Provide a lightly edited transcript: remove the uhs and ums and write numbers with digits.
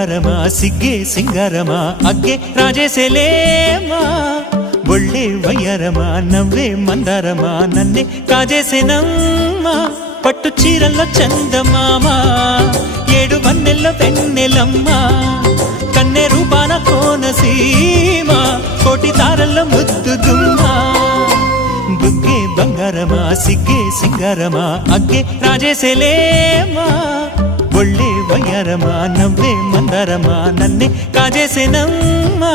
బంగారమా సిగ్గే సింగారమా అగ్గే రాజేసేలేమా ఒళ్ళే వయ్యారమా నవ్వే మందారమా నన్నే కాజేసేనమ్మా పట్టు చీరల్లో చందమామా ఏడు వన్నెల్లో వెన్నెలమ్మా కన్నె రూపాన కోనసీమ కోటి తారల్లో ముద్దుదుమ్మా బుగ్గే బంగారమా సిగ్గే సింగారమా అగ్గే రాజేసేలేమా ఒళ్ళే వయ్యారమా నవ్వే మందారమా నన్నే కాజేసేనమ్మా